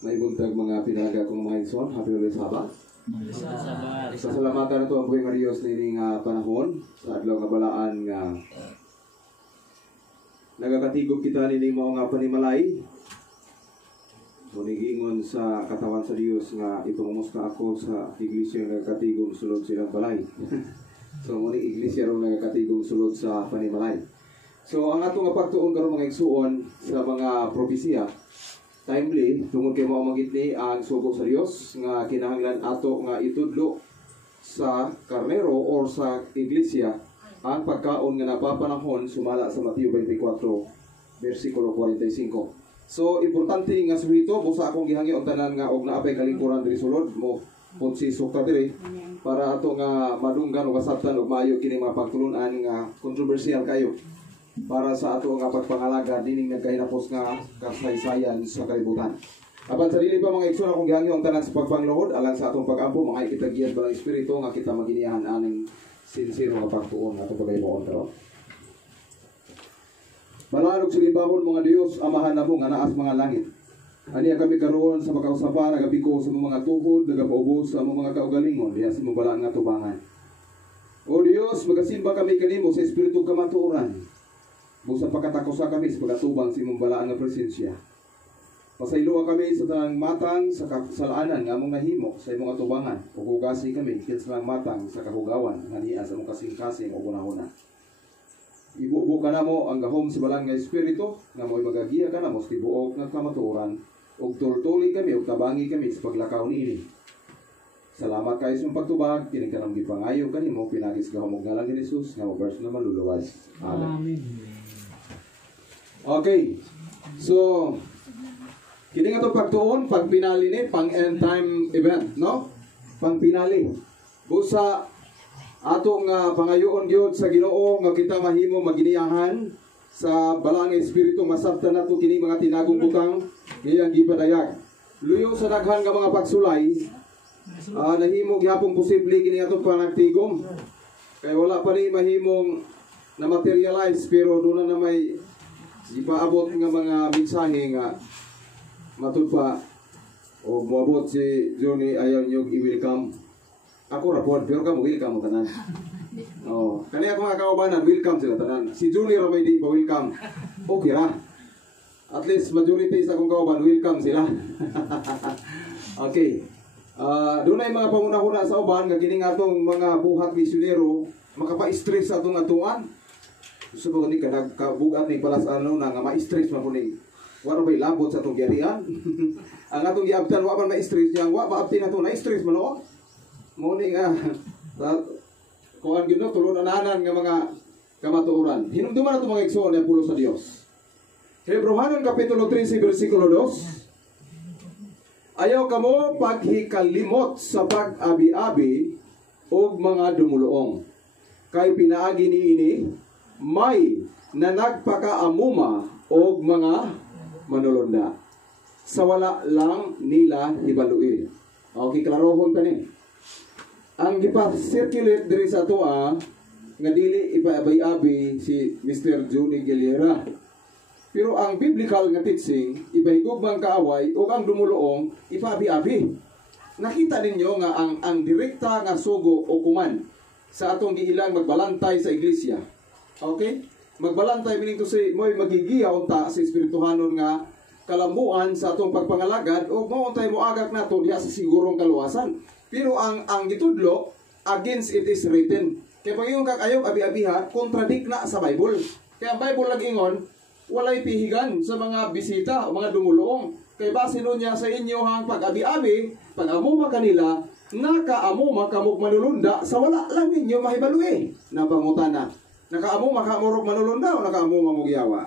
May buntag mga pinaga kong mga igsoon. Happy ulit Sabat. Sasalamatan na ito ang buhay nga Diyos nining panahon sa adlaw nga balaan nga nagakatigog kita nining mga nga panimalay. Munig-ingon sa katawan sa Diyos nga ipangumusta ako sa iglesia nga nagakatigong sulod silang balay. So munig iglesia ron nagakatigong sulod sa panimalay. So ang atong pagtuon karon mga igsuon sa mga propesiya timely tungod kay mao magitni ang sugo sa Dios nga kinahanglan ato nga itudlo sa karnero or sa iglesia ang pagkaon nga napapanahon sumala sa Mateo 24 versikulo 45. So importante nga suhito busa akong gihangyo ang tanan nga og naapay kalingkuran diri sulod mo punsi sukta diri para ato nga madunggan ug kasabtan og maayo kini mga pagtulon-an nga controversial kayo para sa ato nga pagpangalaga dining nagkahinapos nga kasaysayan sa kalibutan. Apan sa dili pa mga igsoon akong gihangyo ang tanan sa pagpangluhod alang sa atong pag-ampo mga kitagiyad ba ng espiritu nga kita maginihan aning sincere nga pagtuon atong pagaymoon karon. Malalog silibahon mga Dios amahan namo nga naas mga langit. Ani kami karon sa makausapan nagabiko sa mga tuhod nagapaubos sa mga kaugalingon diha sa mga nga tubangan. O Dios magasimba kami kanimo sa espiritu kamatuoran. Busa pagkatakosa kami sa pagkatubang sa imong balaan nga presensya. Pasayloa kami sa tanang matang sa kasalaanan nga among nahimo sa imong atubangan ug hugasi kami kin sa matang sa kahugawan nga niya sa imong kasing-kasing ug unahuna. Ibubo ka namo ang gahom sa balang nga espiritu nga mo'y magagiya ka namo sa tibuok nga kamatuoran ug tultuli kami ug tabangi kami sa paglakaw niini. Salamat kayo sa pagtubag kini kanang gipangayo kanimo pinagis gahom ug ngalan ni Jesus nga verse na maluluwas. Amen. Okay. So kini nga to pagtuon pag pinali ni pang end time event, no? Pang pinali. Busa ato nga pangayoon gyud sa Ginoo nga kita mahimo maginiahan sa balang espiritu masabtan nato kini mga tinagong butang ngayang gipadayag. Luyo sa daghan nga mga pagsulay, nahimo gyapon posible kini atong panagtigom. Kay wala pa ni mahimong na materialize pero doon na may ipaabot nga mga mensahe nga matud pa o moabot si Johnny ayaw nyo i-welcome. Ako rapod pero kamo welcome mo tanan. Oh, kani ako nga kaubanan welcome sila tanan. Si Johnny ra may di ba welcome. Okay ra. At least majority sa akong kauban welcome sila. Okay. Doon ay mga pangunahuna sa uban nga kining atong mga buhat misyonero makapa-stress sa atong atuan. So ni kanang kabugat ni palas ano na nga ma-stress man kuning wala bay labot sa atong giyarian. Ang atong giabtan wa man ma-stress yang wa maabti na to na-stress man o. Mo ni nga kuan gyud no tulon ananan nga mga kamatuoran. Hinumduman nato mga igsoon ang pulo sa Dios. Hebrehanon kapitulo 13 bersikulo 2. Ayaw kamo paghikalimot sa pag-abi-abi og mga dumuluong. Kay pinaagi niini may na nagpakaamuma og mga manulunda sa wala lang nila hibaluin. Okay, klarohon pa ni. Ang gipa-circulate diri sa toa nga dili ipaabay-abi si Mr. Johnny Galera. Pero ang biblical nga teaching ipahigugmang kaaway o ang dumuluong ipaabi-abi. Nakita ninyo nga ang direkta nga sugo o kuman sa atong giilang magbalantay sa iglesia. Okay? Magbalantay meaning to say mo'y magigiya unta sa espirituhanon nga kalambuan sa atong pagpangalagad o mo untay mo agak nato diha sa sigurong kaluwasan. Pero ang gitudlo against it is written. Kaya pag yung kakayog abi-abiha contradict na sa Bible. Kaya ang Bible nag-ingon walay pihigan sa mga bisita o mga dumuluong. Kaya base nun niya sa inyo hang pag-abi-abi, pag-amuma kanila, nakaamuma kamog manulunda sa wala lang ninyo mahibalui. Napangutana. Nakaamuma kamurog manulunda o nakaamuma mo giyawa?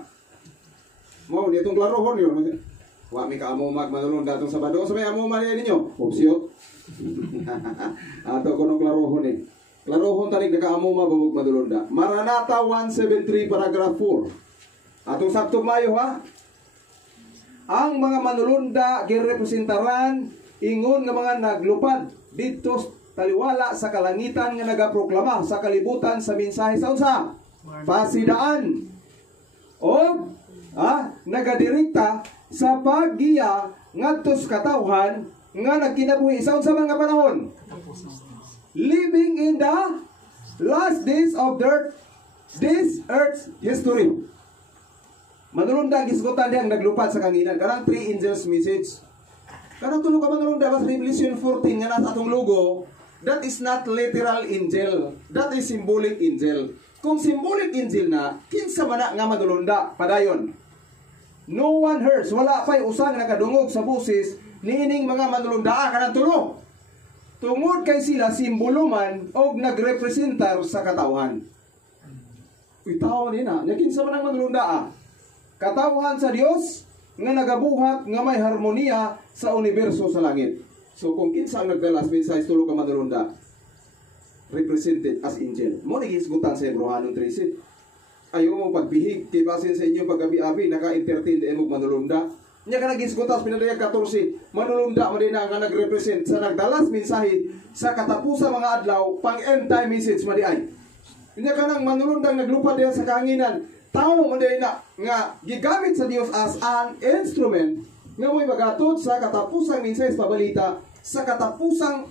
Mo, nitong klarohon yun. Wa mi kaamuma manulunda itong Sabado. Sa may amuma niya ninyo? Opsiyot. Ato ko nung klarohon eh. Klarohon tanig nakaamuma babog manulunda. Maranatha 173 paragraph 4. Atong saktong mayo ha. Ang mga manulunda girepresentaran ingon nga mga naglupad dito taliwala sa kalangitan nga nagaproklama sa kalibutan sa mensahe sa unsa? Pasidaan o nagadirekta sa paggiya ngadto sa katawhan nga nagkinabuhi sa unsa man nga panahon. Living in the last days of this earth's history. Manulunda gisgutan diyang naglupat sa kanginan. Karang 3 angels message. Karang tulog ka manulunda sa Revelation 14 nga nasa atong logo. That is not literal angel. That is symbolic angel. Kung symbolic angel na, kinsa man nga madulunda, padayon. No one hears. Wala pa'y usang nakadungog sa busis niining mga madulunda kanang tulo. Tungod kay sila simbolo man o nagrepresentar sa katawhan. Uy, tao nina. Kinsa man ang madulunda katawhan sa Dios nga nagabuhat nga may harmonia sa universo sa langit. So kung kinsa ang nagdalas mensahe tulo ka madulunda, represented as angel. Mo nagisgutan sa Hebrehanon 13. Ayaw mo pagbihig kay basin sa inyo paggabi-abi naka-entertain di mo manulunda. Nya ka nagisgutan sa pinadayag 14, manulunda mo din nga nagrepresent sa nagdalas mensahe sa katapusan mga adlaw pang end time message madiay. Nya ka nang manulundang naglupad diha sa kahanginan. Tao mo din na nga gigamit sa Dios as an instrument nga mo'y magatod sa katapusang mensahe sa pabalita sa katapusang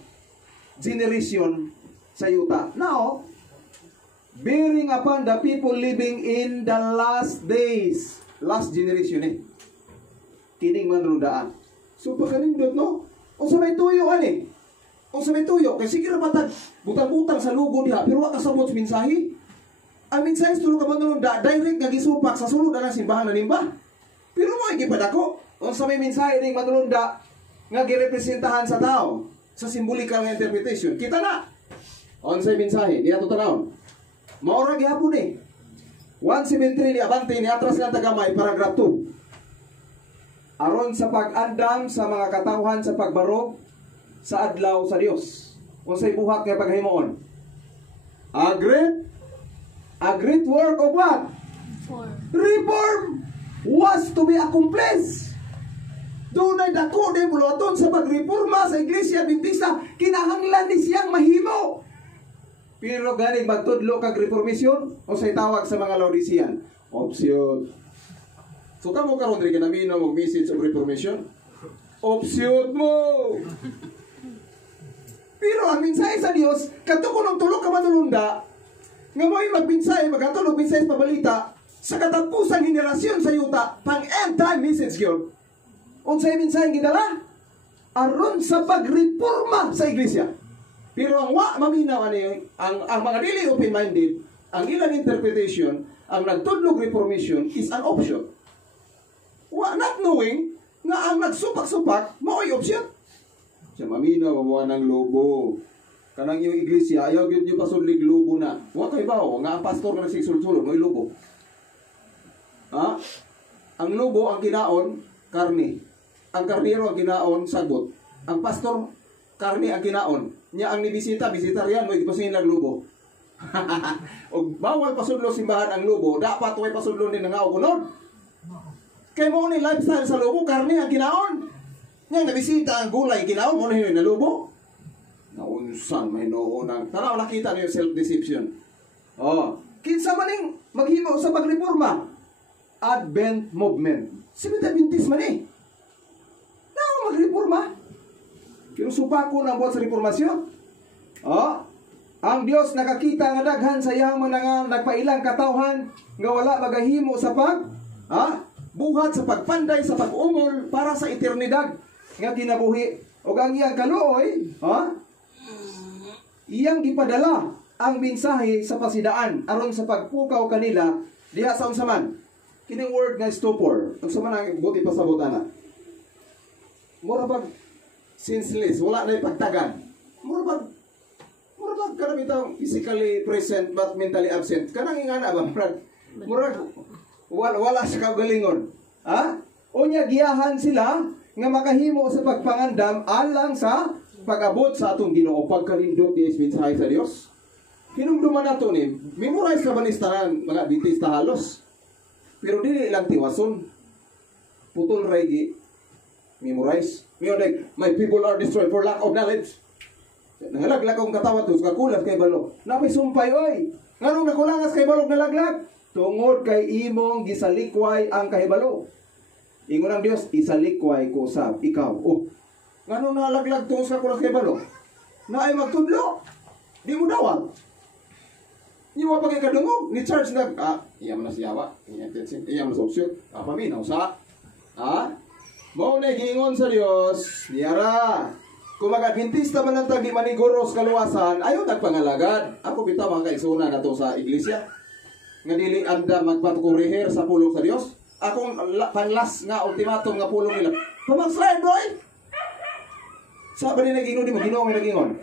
generation sa yuta. Now, bearing upon the people living in the last days, last generation kining manrundaan. So pagkanindot no, o sa may tuyo ani, o sa may tuyo kay sige ra patag butang-butang sa lugo diha pero wa kasabot sa mensahe. Ang mensahe tulo ka manrunda direct nga gisupak sa sulod na simbahan na nimba. Pero mo ay gipadako. O sa may mensahe ning manrunda nga girepresentahan sa tao sa symbolical nga interpretation. Kita na. On sa mensahe, diya to tanawon. Maura gihapon 173 ni abante ni atras nga tagamay paragraph 2. Aron sa pag-andam sa mga katawhan sa pagbarog sa adlaw sa Dios. Unsay buhat nga paghimuon? A great work of what? Reform was to be accomplished. Doon ay dako din buluton sa pagreforma sa Iglesia Adventista, kinahanglan ni siyang mahimo. Pero galing magtudlo kag reformation o say tawag sa mga Laodicean, option. So kamo karon diri kanamino mo message of reformation? Option mo. Pero ang mensahe sa Dios kadto kuno tulo ka manulunda nga mo'y magmensahe magatulog mensahe sa pabalita sa katapusang henerasyon sa yuta pang end time message gyud. Unsay mensahe gidala? Aron sa pagreforma sa iglesia. Pero ang wa maminaw ani ang mga dili open-minded, ang ilang interpretation, ang nagtudlog reformation is an option. Wa not knowing nga ang nagsupak-supak mao'y option. Sa maminaw mo ng lobo. Kanang yung iglesia ayaw gyud niyo pasudlig lobo na. Wa kay bawo nga ang pastor nga nagsisulsulod mo'y lobo. Ang lobo ang kinaon karne. Ang karnero ang kinaon sagot. Ang pastor karne ang kinaon. Nya ang nibisita bisitarian mo ipasin lang lobo. Og bawal pasudlo simbahan ang lobo, dapat way pasudlo ni nga ugunod. Kay mo ni lifestyle sa lobo karne ang kinaon. Nya nabisita ang gulay kinaon mo ni na lobo. Naunsan may noo nang tanaw nakita niyo self deception. Kinsa maning maghimo sa pagreforma? Advent movement. Sino Adventist man magreforma. Pero supako na buhat sa reformasyon. Ang Dios nakakita nga daghan sa iyang mga nagpailang katawhan nga wala magahimo sa buhat sa pagpanday sa pag-ungol para sa eternidad nga kinabuhi. O ang iyang kaluoy, iyang gipadala ang mensahe sa pasidaan aron sa pagpukaw kanila diha sa unsa man. Kining word nga stupor, unsa man ang buti pasabot ana? Mura bag senseless, wala na ipagtagan. Mura bag kanang bitaw physically present but mentally absent. Kanang ingana ba? Mura wala sa kagalingon. Unya giyahan sila nga makahimo sa pagpangandam alang sa pag-abot sa atong Ginoo pagkalindot di mensahe sa Dios. Hinumduman nato ni memorize sa banistaran mga Adventista halos. Pero dili lang tiwason. Putol raygi memorize. My people are destroyed for lack of knowledge. Nalaglag akong katawa to, kakulas kay balo. Napay sumpay, oy. Nganong nakulangas kay balog nalaglag? tungod kay imong gisalikway ang kahibalo. Ingon ang Dios, isalikway ko sab ikaw. Oh, ngano nalaglag tungod sa kuno kahibalo? Naay magtudlo. Di mo dawat. Di mo pagay kadungog ni church nag iya man siya wa. Iya man sa option. Paminaw sa. Mao na gingon sa Dios, niyara. Kung mag-Adventista man ang tagi manigoros kaluwasan, ayaw nagpangalagad. Ako bitaw mga kaisuna na to sa iglesia. Nga dili anda magpatukuriher sa pulong sa Dios. Akong panlas nga ultimatum nga pulong nila. Pamag-slide boy! Sabi ni nagingon di mo, ginoo may nagingon.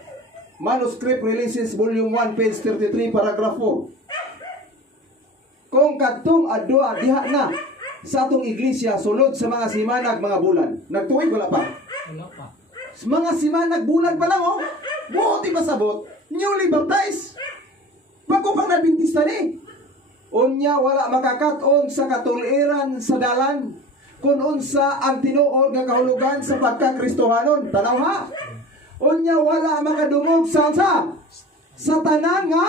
Manuscript Releases Volume 1, page 33, paragraph 4. Kung kadtong adua diha na sa atong iglesia sulod sa mga simanag mga bulan. Nagtuig wala pa? Wala pa. Mga simanag bulan pa lang oh. Buti pasabot, newly baptized. Bago pang Adventista ni. Unya wala makakaton sa katuliran sa dalan kung unsa ang tinuod nga kahulugan sa pagkakristohanon. Tanaw ha. Unya wala makadungog sa tanan nga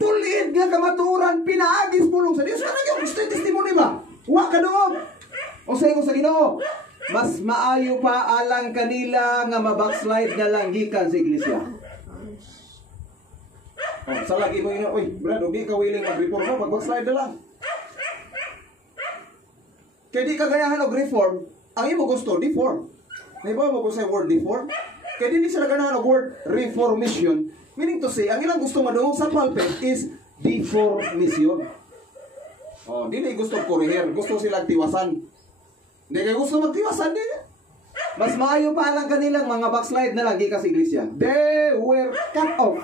tulid nga kamaturan pinaagis pulong sa Dios. Kanang yung testimony ba? Wa kadungog. O sa ingon sa Ginoo, mas maayo pa alang kanila nga mabackslide na lang gikan sa iglesia. Oh, sa lagi mo yun, uy, Brad, hindi ka willing mag-reform mo, mag-backslide na lang. Kaya di ka gayahan og-reform, ang imo gusto, deform. Naibaw mo kung sa word deform? Kaya di sila ganahan og word reformation, meaning to say, ang ilang gusto madungog sa pulpit is deformation. Oh, di na gusto korehir, gusto sila tiwasan. Hindi kayo gusto magtiwasan din. Mas maayo pa lang kanilang mga backslide na lagi kasi iglesia. They were cut off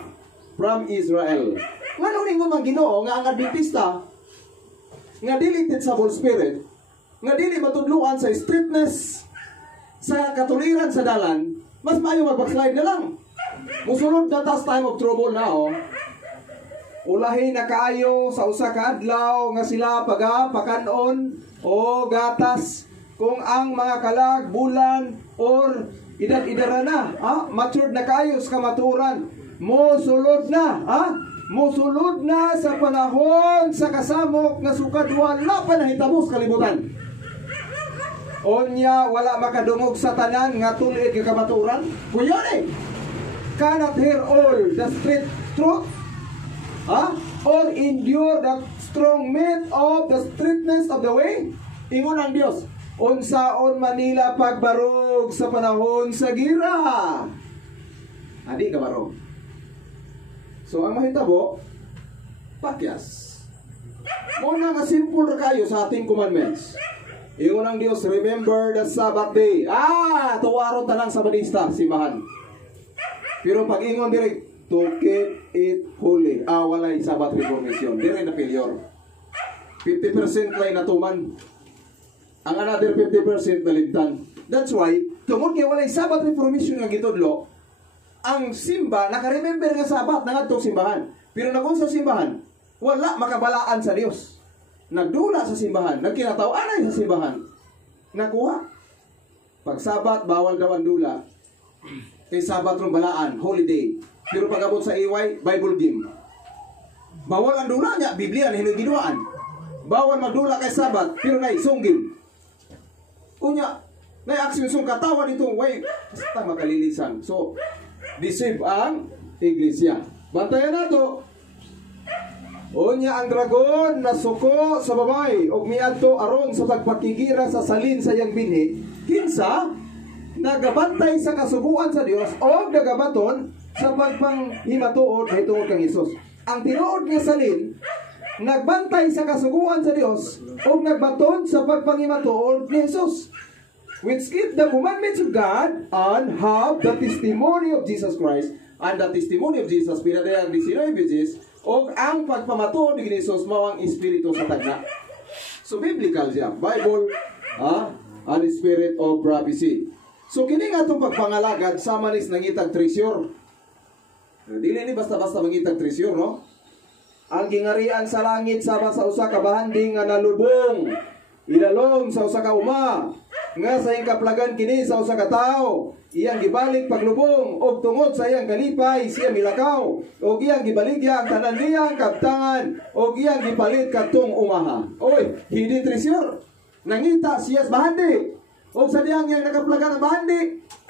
from Israel. Nga nung ningon mang Ginoo nga ang Adventista nga dili teachable spirit, nga dili matudluan sa strictness sa katuliran sa dalan, mas maayo mag-backslide na lang. Musunod na tas time of trouble na oh. Ulahi na kaayo sa usa ka adlaw nga sila pakanon o gatas kung ang mga kalag, bulan, or edad-idara na, matured na kayo sa kamaturan, mosulod na, mosulod na sa panahon sa kasamok nga sukad wala pa nahitabo sa kalibutan. Onya, wala makadungog sa tanan nga tulid nga kamaturan. Kuya cannot hear all the straight truth, or endure the strong meat of the straightness of the way. Ingon ang Dios, unsaon Manila pagbarog sa panahon sa gira. Adi ka barog. So ang mahitabo, pakyas. Muna nga simple ra kayo sa ating commandments. Ingon ang Dios, remember the Sabbath day. Tuwaron tanang Sabadista, simbahan. Pero pag ingon direct, to keep it holy. Walay Sabbath reformation. Dire na failure. 50% lay natuman. Ang another 50% nalimtan. That's why, tungod kay walay Sabbath reformation nga gitudlo, ang simba naka-remember nga Sabbath nangadtong simbahan. Pero nagunsa simbahan, wala makabalaan sa Dios. Nagdula sa simbahan, nagkinataw-anay sa simbahan. Nakuha. Pag Sabbath bawal daw ang dula. Kay Sabbath rong balaan, holiday. Pero pag abot sa iway, Bible game. Bawal ang dula niya, Biblia na hinugiduaan. Bawal magdula kay Sabbath, pero na sunggim. Kunya, na-action sung katawan itong way, basta makalilisan. So, deceive ang iglesia. Bantayan na to. Unya ang dragon na suko sa babay og miadto aron sa pagpakigira sa salin sa iyang binhi. Kinsa nagabantay sa kasubuan sa Dios o nagabaton sa pagpanghimatuod ay tungod kang Hesus. Ang tinuod nga salin nagbantay sa kasuguan sa Dios o nagbaton sa pagpanghimatuod ni Hesus, which keep the commandments of God and have the testimony of Jesus Christ. And the testimony of Jesus pinadayang 19 beses o ang pagpamatuod ni Jesus mao ang espiritu sa tagna. So biblical siya, Bible and spirit of prophecy. So kini nga itong pagpangalagad sa manis nangitag treasure. Dili ni basta-basta mangitag treasure, no? Ang gingarian sa langit sama sa usa ka bahanding nga nalubong ilalom sa usa ka uma nga sa iyang kaplagan kini sa usa ka tawo, iyang gibalik paglubong og tungod sa iyang kalipay siya milakaw, og iyang gibaligya ang tanan niyang kabtangan, og iyang gipalit kadtong umaha. Oy, hidden treasure. Nangita siya sa bahandi. Og sa diyang iyang nakaplagan ang bahandi.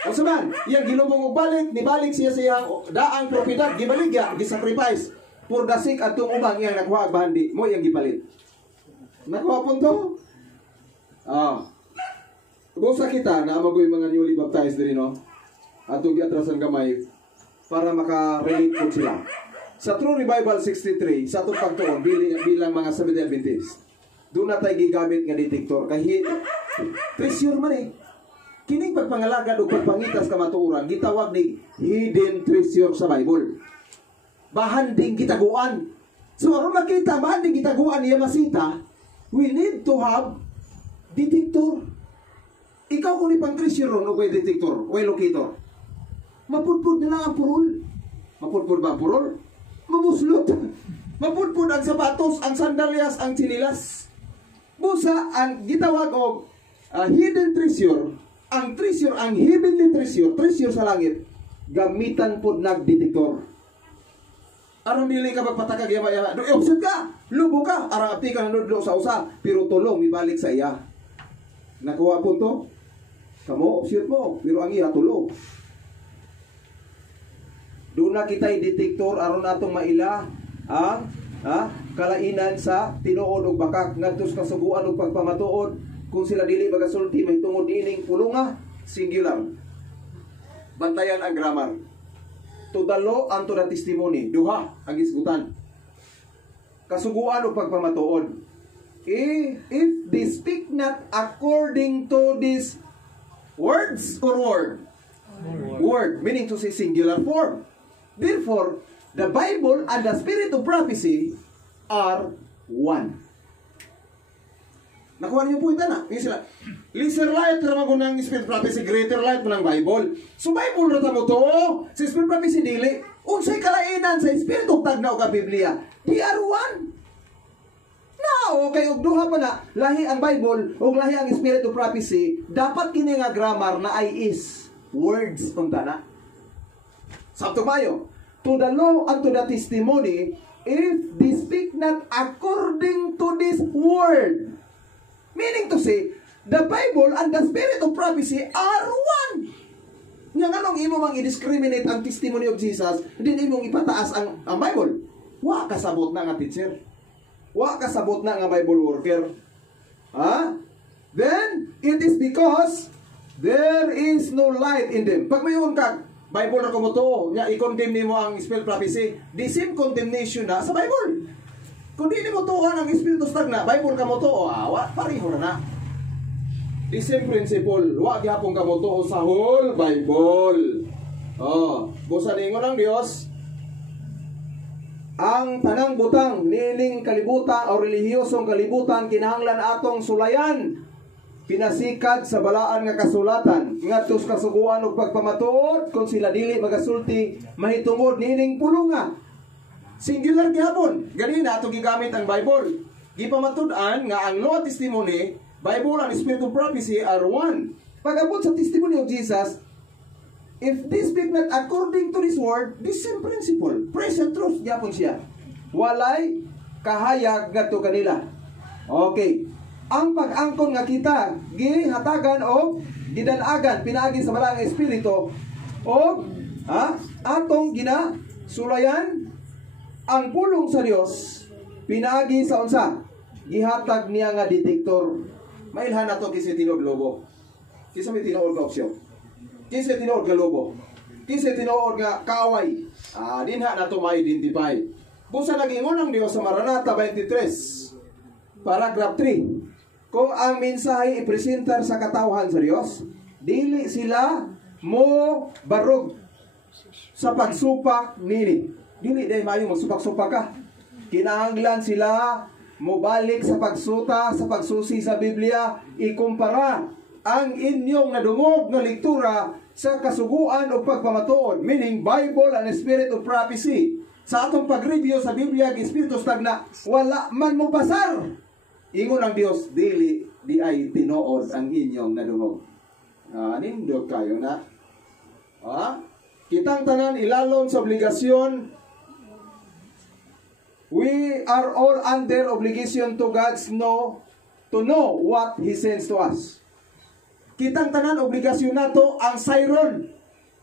O saman, iyang gilubong og balik, nibalik siya sa iyang daang propiedad, gibaligya, gisacrifice. For the sake atong ubang iyang nakuha ang bahandi, mo iyang gipalit. Nakuha po to? Busa kita na amagoy mga newly baptized din, no? Atong giatrasan gamay para maka-relate po sila. Sa True Revival 63, sa atong pagtuon bilang mga Seventh-day Adventist, doon na tayo gigamit nga detector. Kahit treasure man eh. Kining pagpangalagad o pagpangitas kamatuoran, gitawag ni hidden treasure sa Bible. Bahanding gitaguan. So, aron makita, bahanding gitaguan niya masita, we need to have detector. Ikaw kung ipang treasure ron o kay detector o kay locator, mapudpud na lang ang purol. Mapudpud ba ang purol? Mamuslot. Mapudpud ang sapatos, ang sandalyas, ang chinilas. Busa ang gitawag o hidden treasure, ang treasure, ang heavenly treasure, treasure sa langit, gamitan po nag-detector. Aron dili ka magpatakag yama-yama. Upset ka, lubo ka, arang apti ka nanudlo sa usa, pero tulong ibalik sa iya. Nakuha po to? Kamo, upset mo, pero ang iya tulo. Doon na kita'y detektor aron natong maila ang kalainan sa tinuod ug bakak ngadtos kasuguan ug pagpamatuod. Kung sila dili magasulti may tungod ining pulunga, singular. Bantayan ang grammar. To the law and to the testimony, duha ang isgutan. Kasuguan ug pagpamatuod. If they speak not according to these words or word, meaning to say singular form. Therefore, the Bible and the spirit of prophecy are one. Nakuha niyo po ito na. Yung sila, lesser light naman ko ng spirit of prophecy, greater light mo ng Bible. So Bible rata mo to, sa spirit of prophecy dili, unsay kalainan sa spirit of tagnaw ka Biblia. They are one. Now, kay og duha pa na, lahi ang Bible, o lahi ang spirit of prophecy, dapat kini nga grammar na ay is words unta na. Sabto mayo, to the law and to the testimony, if they speak not according to this word. Meaning to say, the Bible and the spirit of prophecy are one. Nga anong imo mang i-discriminate ang testimony of Jesus, din imong ipataas ang Bible. Wa kasabot na nga teacher. Wa kasabot na nga Bible worker. Then, it is because there is no light in them. Pag mayon ka, Bible na kumutuo, nga i-condemn nimo ang spirit prophecy, the same condemnation na sa Bible. Kung di mo tuhan ang espiritu stagna, Bible ka mo tuo, pareho na. The same principle, wa gyapon ka mo tuo sa whole Bible. Busa ningon ang Dios, ang tanang butang nining kalibutan o relihiyosong kalibutan kinahanglan atong sulayan, pinasikad sa balaan nga kasulatan ngadtos kasuguan og pagpamatuod kung sila dili magasulti mahitungod nining pulunga. Singular gihapon. Ganina ato gigamit ang Bible. Gipamatud-an nga ang law testimony, Bible and spirit of prophecy are one. Pag-abot sa testimony of Jesus, if they speak not according to this word, this same principle, present truth gihapon siya. Walay kahayag ngadto kanila. Okay. Ang pag-angkon nga kita gihatagan o gidanagan pinaagi sa balaang espiritu o atong ginasulayan ang pulong sa Dios pinaagi sa unsa gihatag niya nga detektor. Mailhan nato kisi tinuod lobo. Kisa may tinuod nga opsyon. Kisa tinuod nga lobo. Kisa tinuod nga kaaway. Dinha nato ma-identify. Busa nag-ingon ang Dios sa Maranatha 23, paragraph 3. Kung ang mensahe ipresentar sa katawhan sa Dios, dili sila mo barog sa pagsupak nini. Dili dahil maayong magsupak-supak ka. Kinahanglan sila mobalik sa pagsuta, sa pagsusi sa Biblia, ikumpara ang inyong nadungog na lektura sa kasuguan o pagpamatuod, meaning Bible and Spirit of Prophecy. Sa atong pag-review sa Biblia, Espiritu stagna, wala man mo pasar. Ingon ang Dios, dili di ay tinuod ang inyong nadungog. Nindot kayo na. Kitang tanan ilalom sa obligasyon. We are all under obligation to God's to know what He sends to us. Kitang tanan obligasyon nato ang sayron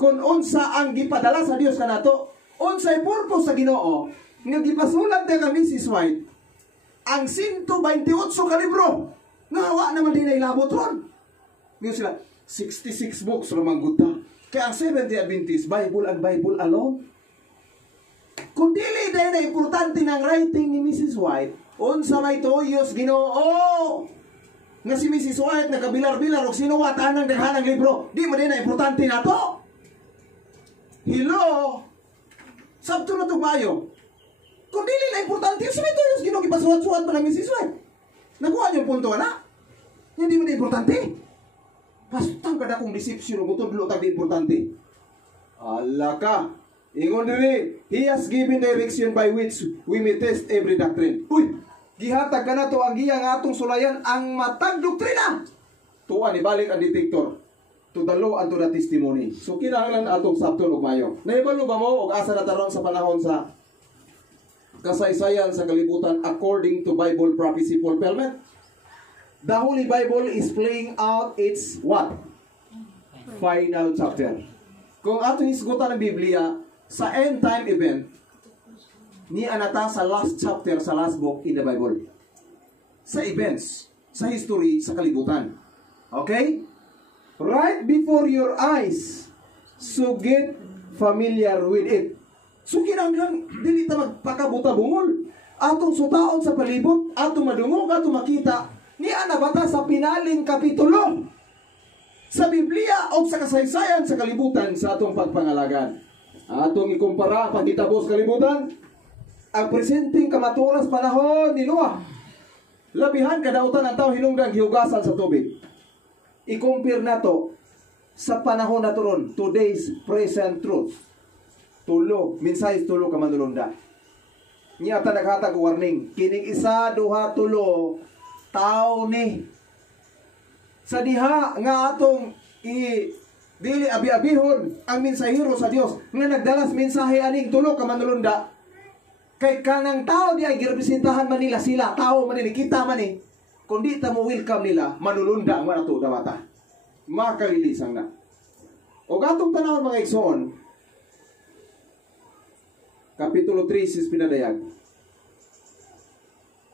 kung unsa ang gipadala sa Dios kanato, unsay purpose sa Ginoo nga gipasulat ni Mrs. White ang 128 ka libro nga wa naman din ay labot ron. Ngayon sila 66 books ramang guta. Kaya ang Seventh-day Adventist Bible and Bible alone. Kung dili dahil na importante ng writing ni Mrs. White, unsa may tuyos Ginoo nga si Mrs. White nakabilar-bilar o sinuwatan ng daghanang libro, di mo din na importante na to. Hello? Sabto na to bayo. Kung dili na importante, sa may tuyos Ginoo gipasuwat-suwat pa ng Mrs. White. Nakuha niyo punto na? Hindi mo na importante. Pastang kada kong deception o butod lutag di importante. Ala ka. Ingon diri, He has given direction by which we may test every doctrine. Uy, gihatag ka na to ang giya nga atong sulayan ang matag doktrina. Tuwa ni balik ang detector to the law and to the testimony. So kinahanglan atong sabton ug mayo. Nahibalo ba mo og asa na taron sa panahon sa kasaysayan sa kalibutan according to Bible prophecy fulfillment? The Holy Bible is playing out its what? Final chapter. Kung atong isgutan ng Biblia sa end time event, ni anata sa last chapter sa last book in the Bible. Sa events, sa history, sa kalibutan. Okay? Right before your eyes, so get familiar with it. So kinahanglan dili ta magpakabuta-bungol. Atong sutaon sa palibot, atong madungog, atong makita ni anabata sa pinaling kapitulo sa Biblia o sa kasaysayan sa kalibutan sa atong pagpangalagan. Atong ikumpara pagkitapos kalibutan ang presenteng kamaturas panahon ni Noah. Labihan kadautan ang tao hinungdan gihugasan sa tubig. I-compare nato sa panahon na turon, today's present truth. Tulo, mensahe tulo ka manulunda. Niya ta naghatag warning, kining isa, duha, tulo tao ni sa diha nga atong dili abi-abihon ang mensahero sa Dios nga nagdalas mensahe aning tulo ka manulunda. Kay kanang tao di ay girepresentahan man nila sila, tao man nila, kita man ni. Kundi ta mo welcome nila, manulunda ang ato damata. Makalilisang na. O atong tanawon mga igsoon, Kapitulo 3 sis pinadayag.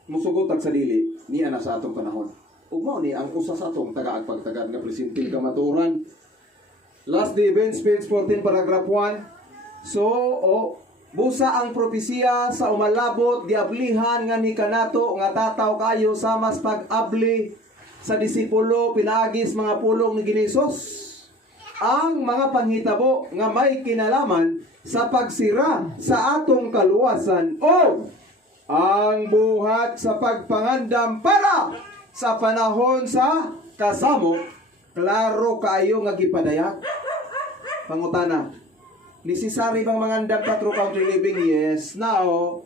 Musugot sa dili ni ana sa atong panahon. Ug mao ni ang usa sa atong tagaagpagtagad nga presenting kamaturan. Last Day Events, page 14, paragraph 1. So, busa ang propesiya sa umalabot, diablihan nga ni kanato, nga tataw kayo sa mas pag-abli sa disipulo, pinagis mga pulong ni Ginisos. Ang mga panghitabo nga may kinalaman sa pagsira sa atong kaluwasan o ang buhat sa pagpangandam para sa panahon sa kasamo. Klaro kaayo nga gipadayag. Pangutana, necessary bang mangandam ka through country living? Yes. Now,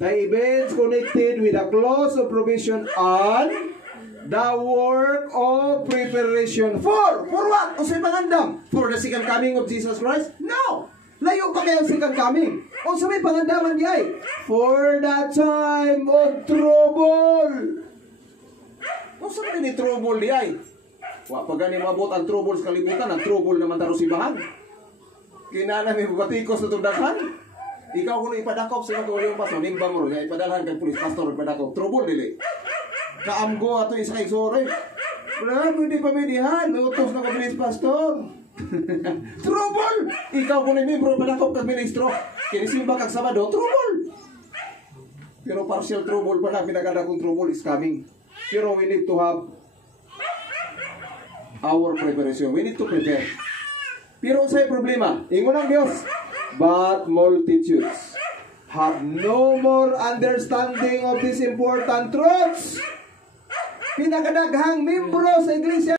the events connected with the clause of provision on the work of preparation for what? O sa pangandam? For the second coming of Jesus Christ? No! Layo pa kayo second coming. O sa may pangandaman di ay for the time of trouble. O sa may trouble di ay wa pag gani mabot ang trouble sa kalibutan, ang trouble naman taro simbahan. Kinala may batikos na tundakhan. Ikaw kung ipadakop sa mga yung pastor, nimba mo rin, ipadalhan kang pulis, pastor, ipadakop. Trouble dili. Kaamgo ato isa kay sore. Wala, pwede pamidihan. Utos na kabilis, pastor. Trouble! Ikaw kung membro, ipadakop kang ministro. Kinisimba kang Sabado, trouble. Pero partial trouble pa lang, pinaganda kong trouble is coming. Pero we need to have our preparation. We need to prepare. Pero sa'yo problema, ingon ang Diyos, but multitudes have no more understanding of these important truths. Pinakadaghang membro sa iglesia